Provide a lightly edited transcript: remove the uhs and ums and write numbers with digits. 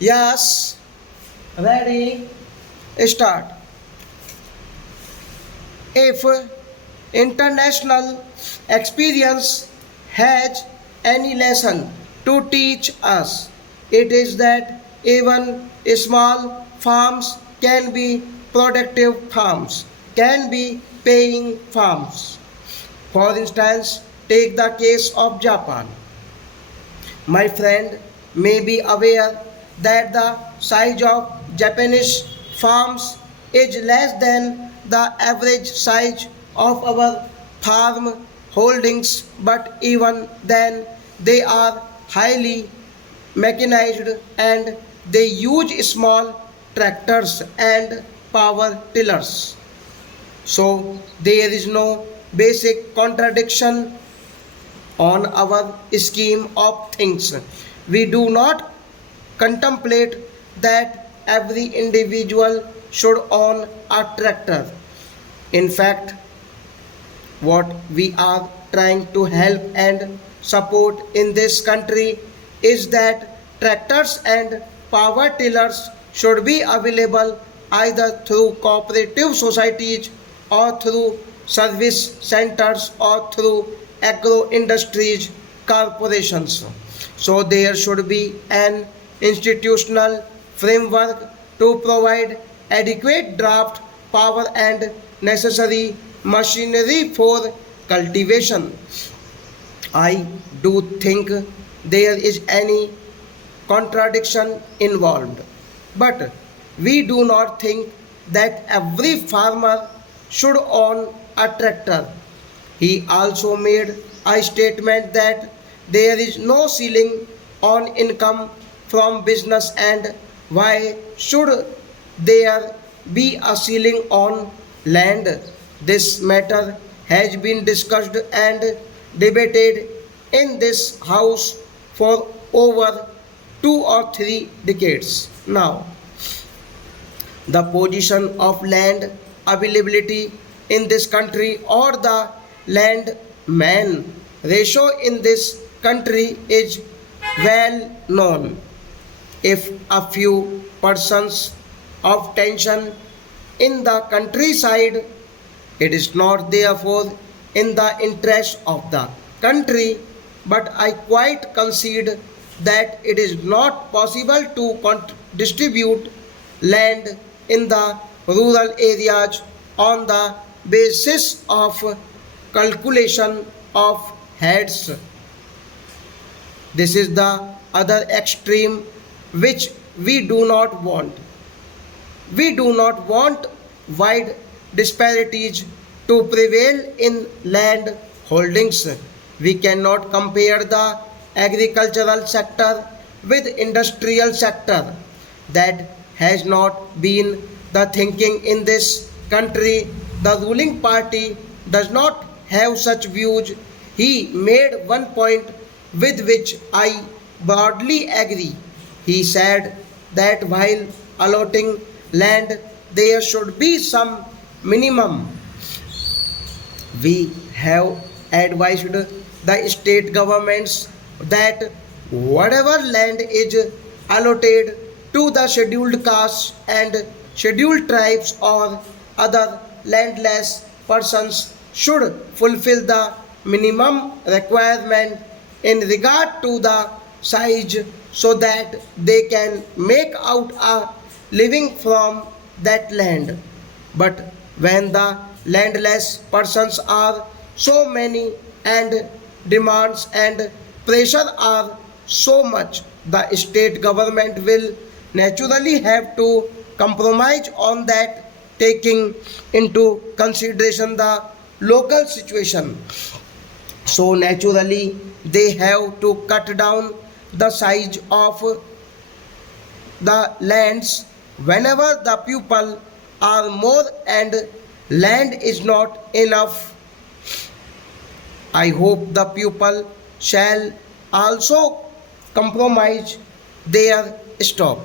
Yes, ready, start. If international experience has any lesson to teach us, it is that even small farms can be productive farms, can be paying farms. For instance, take the case of Japan. My friend may be aware that the size of Japanese farms is less than the average size of our farm holdings, but even then they are highly mechanized and they use small tractors and power tillers. So there is no basic contradiction on our scheme of things. We do not contemplate that every individual should own a tractor. In fact, what we are trying to help and support in this country is that tractors and power tillers should be available either through cooperative societies or through service centers or through agro industries corporations. So there should be an institutional framework to provide adequate draft power and necessary machinery for cultivation. I do think there is any contradiction involved. But we do not think that every farmer should own a tractor. He also made a statement that there is no ceiling on income from business and why should there be a ceiling on land? This matter has been discussed and debated in this house for over 2 or 3 decades now. The position of land availability in this country or the land man ratio in this country is well known. If a few persons of tension in the countryside, it is not therefore in the interest of the country, but I quite concede that it is not possible to distribute land in the rural areas on the basis of calculation of heads. This is the other extreme which we do not want. We do not want wide disparities to prevail in land holdings. We cannot compare the agricultural sector with industrial sector. That has not been the thinking in this country. The ruling party does not have such views. He made one point with which I broadly agree. He said that while allotting land, there should be some minimum. We have advised the state governments that whatever land is allotted to the scheduled castes and scheduled tribes or other landless persons should fulfill the minimum requirement in regard to the size so that they can make out a living from that land. But when the landless persons are so many and demands and pressure are so much, the state government will naturally have to compromise on that, taking into consideration the local situation. So naturally they have to cut down the size of the lands whenever the people are more and land is not enough. I hope the people shall also compromise their stop.